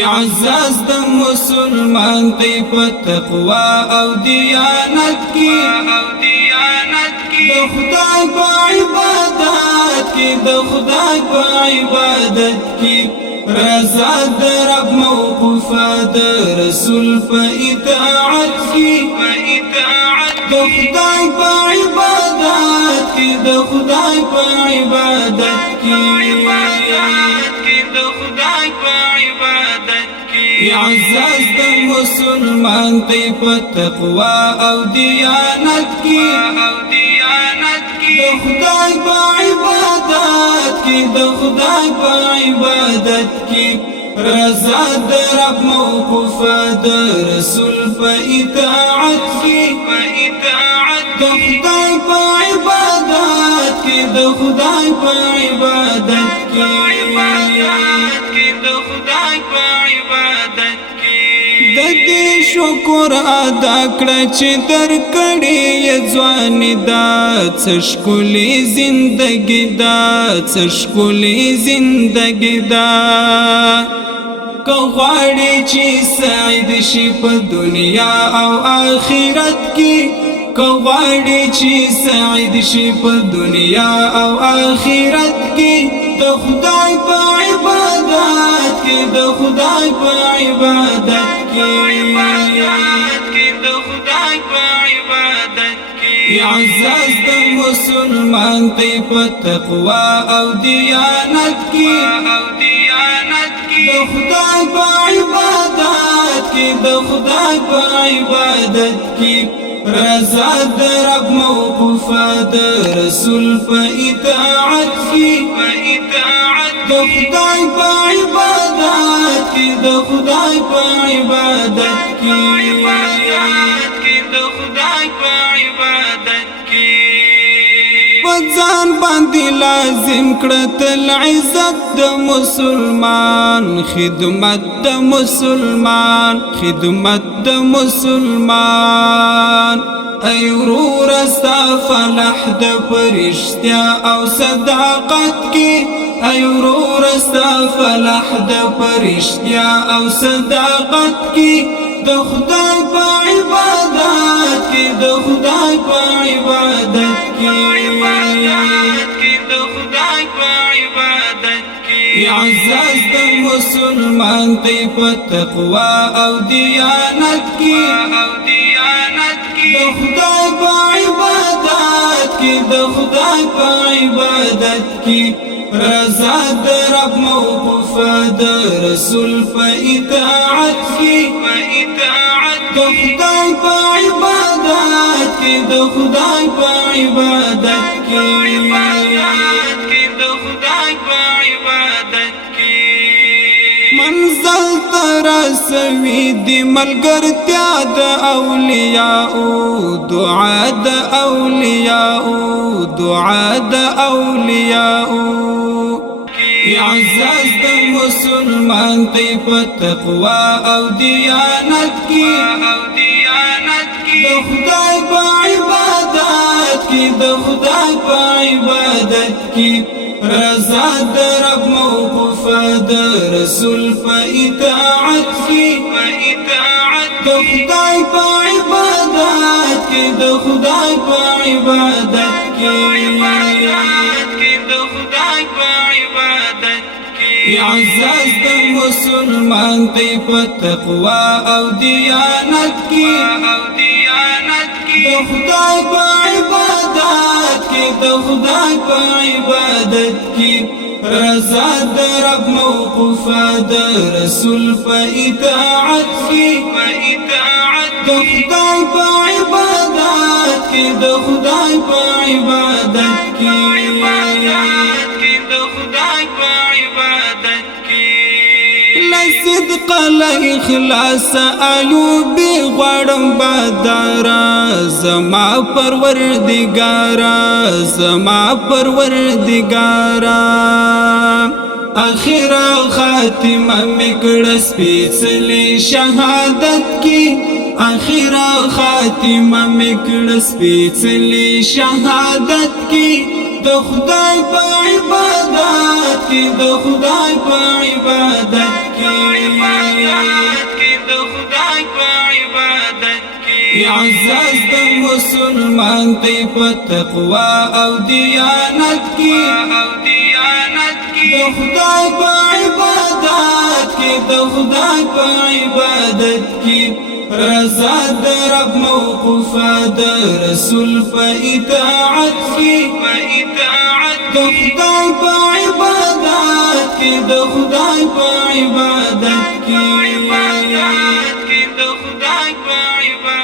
اعزاز د مسلمان دی په تقوا او دیانت کی د خدای په عبادت کی د خدای په عبادت کی رضا د رب موقوفه د رسول په اطاعت کی د خدای په عبادت کی د خدای په عبادت کی اعزاز د مسلمان دی په تقوا او دیانت کی د خدای په عبادت کی د خدای په عبادت کی رضا د رب موقوفه د رسول په اطاعت کی د خدای په عبادت کی د خدای په عبادت کی د دې شکر ادا کړه چې درکړې ځواني دا څه ښکلې زندګي دا څه ښکلې زندګي دا که غواړې چې سعید شي په دنیا او آخرت کې که غواړې چې سعید شي په دنیا او آخرت کې د خدای په عبادت کې د خدای په عبادت کې اعزاز د مسلمان دی په تقوا او دیانت کې د خدای په عبادت کې د خدای په عبادت کې رضا د رب موقوفه د رسول په اطاعت کې د خدای په عبادت کې د خدای په عبادت کې ځان باندې لازم کړه تل عزت د مسلمان خدمت د مسلمان خدمت د مسلمان ای ورور استا فلاح د پرشتیا او صداقت کې ای ورور استا فلاح د پرشتیا او صداقت کې د خدای په عبادت کې د خدای په عبادت کې اعزاز د مسلمان دی په تقوا او دیانت کې د خدای په عبادت کې د خدای په عبادت کې رضا د رب موقوفه د رسول په اطاعت کې د خدای په عبادت کې د خدای په عبادت کې منزل ترسوي دی ملګرتیا د اولیاء دعا د اولیاء دعا د اولیاء اعزاز د مسلمان دی په تقوا او دیانت کې د خدای په عبادت کې د خدای په عبادت کې رضا د رب موقوفه د رسول په اطاعت کې د خدای په عبادت کې د خدای په عبادت کې اعزاز د مسلمان دی په تقوا او دیانت کې د خدای په عبادت کې د خدای په عبادت کې رضا د رب موقوفه د رسول په اطاعت کې د خدای په عبادت کې د خدای په عبادت کې صدق اخلاص ایوبی غړم بدارا زما پروردگارا زما پروردگارا اخر خاتمه میکړه سپېڅلې شهادت کی اخر خاتمه میکړه سپېڅلې شهادت کی د خدای په عبادت کې د خدای په عبادت کې د خدای په عبادت کې اعزاز د مسلمان دی په تقوا او دیانت کې د خدای په عبادت کې د خدای په عبادت کې رضا د رب موقوفه د رسول په اطاعت کې د خدای په عبادت کې د خدای په عبادت کې د خدای په عبادت